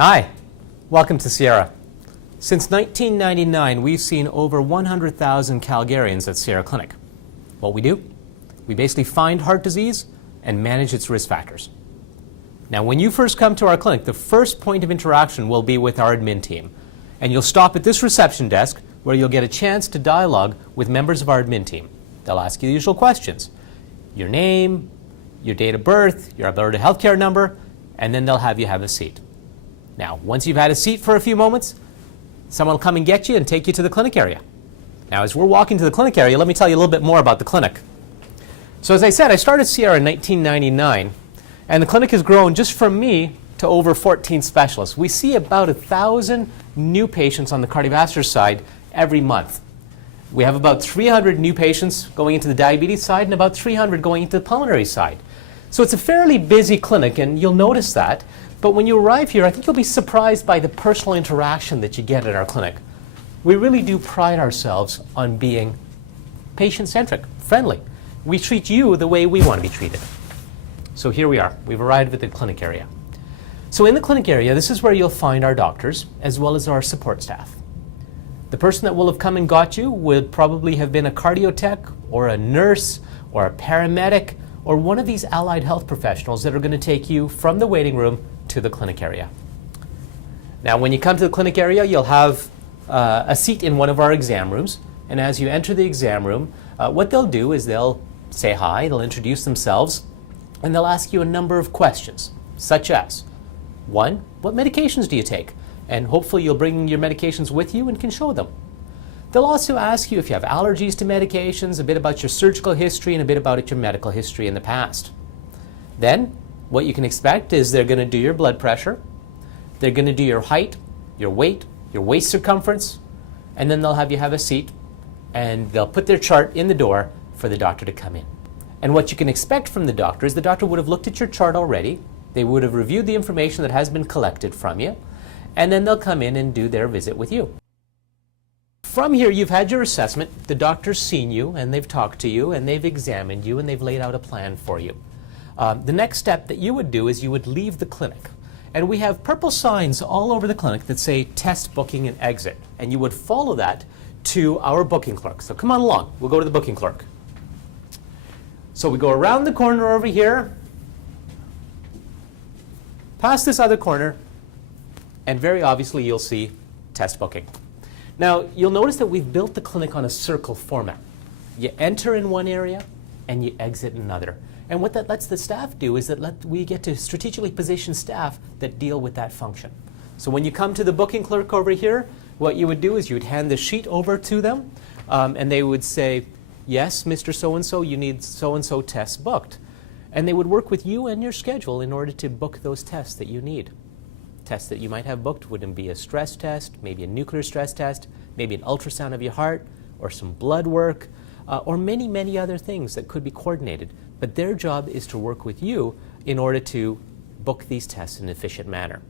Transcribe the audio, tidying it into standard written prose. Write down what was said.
Hi, welcome to Sierra. Since 1999, we've seen over 100,000 Calgarians at Sierra Clinic. What we do? We basically find heart disease and manage its risk factors. Now, when you first come to our clinic, the first point of interaction will be with our admin team. And you'll stop at this reception desk where you'll get a chance to dialogue with members of our admin team. They'll ask you the usual questions: your name, your date of birth, your Alberta healthcare number, and then they'll have you have a seat. Now, once you've had a seat for a few moments, someone will come and get you and take you to the clinic area. Now, as we're walking to the clinic area, let me tell you a little bit more about the clinic. So as I said, I started Sierra in 1999, and the clinic has grown just from me to over 14 specialists. We see about 1,000 new patients on the cardiovascular side every month. We have about 300 new patients going into the diabetes side and about 300 going into the pulmonary side. So it's a fairly busy clinic, and you'll notice that. But when you arrive here, I think you'll be surprised by the personal interaction that you get at our clinic. We really do pride ourselves on being patient-centric, friendly. We treat you the way we want to be treated. So here we are. We've arrived at the clinic area. So in the clinic area, this is where you'll find our doctors as well as our support staff. The person that will have come and got you would probably have been a cardio tech or a nurse or a paramedic or one of these allied health professionals that are going to take you from the waiting room to the clinic area. Now, when you come to the clinic area, you'll have a seat in one of our exam rooms. And as you enter the exam room, what they'll do is they'll say hi, they'll introduce themselves, and they'll ask you a number of questions, such as, 1, what medications do you take? And hopefully you'll bring your medications with you and can show them. They'll also ask you if you have allergies to medications, a bit about your surgical history, and a bit about your medical history in the past. Then, what you can expect is they're going to do your blood pressure, they're going to do your height, your weight, your waist circumference, and then they'll have you have a seat, and they'll put their chart in the door for the doctor to come in. And what you can expect from the doctor is the doctor would have looked at your chart already, they would have reviewed the information that has been collected from you, and then they'll come in and do their visit with you. From here, you've had your assessment, the doctor's seen you, and they've talked to you, and they've examined you, and they've laid out a plan for you. The next step that you would do is you would leave the clinic. And we have purple signs all over the clinic that say test, booking, and exit. And you would follow that to our booking clerk. So come on along. We'll go to the booking clerk. So we go around the corner over here, past this other corner, and very obviously you'll see test booking. Now, you'll notice that we've built the clinic on a circle format. You enter in one area and you exit in another. And what that lets the staff do is that we get to strategically position staff that deal with that function. So when you come to the booking clerk over here, what you would do is you would hand the sheet over to them, and they would say, yes, Mr. So-and-so, you need so-and-so tests booked. And they would work with you and your schedule in order to book those tests that you need. Tests that you might have booked would be a stress test, maybe a nuclear stress test, maybe an ultrasound of your heart, or some blood work, or many, many other things that could be coordinated. But their job is to work with you in order to book these tests in an efficient manner.